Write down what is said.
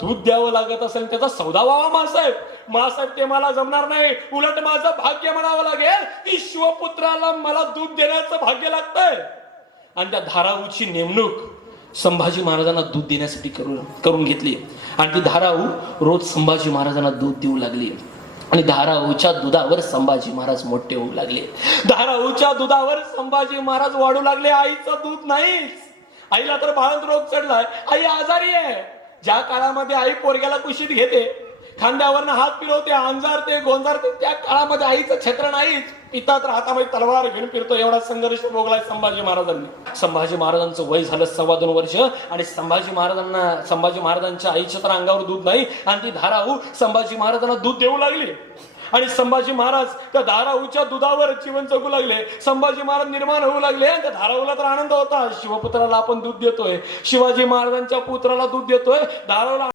दूध द्यावं लागत असेल त्याचा सौदा व्हावा मासाहेब. मासाहेब ते मला जमणार नाही. उलट माझं भाग्य म्हणावं लागेल की शिवपुत्राला मला दूध देण्याचं भाग्य लागतंय. आणि त्या धाराऊची नेमणूक संभाजी महाराजांना दूध देण्यासाठी करून घेतली. आणि ती धाराऊ रोज संभाजी महाराजांना दूध देऊ लागली. आणि धाराऊच्या दुधावर संभाजी महाराज मोठे होऊ लागले. धाराऊच्या दुधावर संभाजी महाराज वाढू लागले. आईचं दूध नाहीच. आईला तर बाळंत रोग चढलाय. आई आजारी आहे. ज्या काळामध्ये आई पोरग्याला कुशीत घेते, खांद्यावरनं हात फिरवते, अंजारते गोंजारते, त्या काळामध्ये आईचं छत्र नाहीच. पिता तर हातामध्ये तलवार घेऊन फिरतो. एवढा संघर्ष भोगलाय संभाजी महाराजांनी. संभाजी महाराजांचं वय झालं 2.25 वर्ष. आणि संभाजी महाराजांच्या आईच्या तर अंगावर दूध नाही. आणि ती धाराऊ संभाजी महाराजांना दूध देऊ लागली. आणि संभाजी महाराज त्या धाराऊच्या दुधावर जीवन जगू लागले. संभाजी महाराज निर्माण होऊ लागले. आणि त्या धाराऊला तर आनंद होता, शिवपुत्राला आपण दूध देतोय, शिवाजी महाराजांच्या पुत्राला दूध देतोय. धाराऊला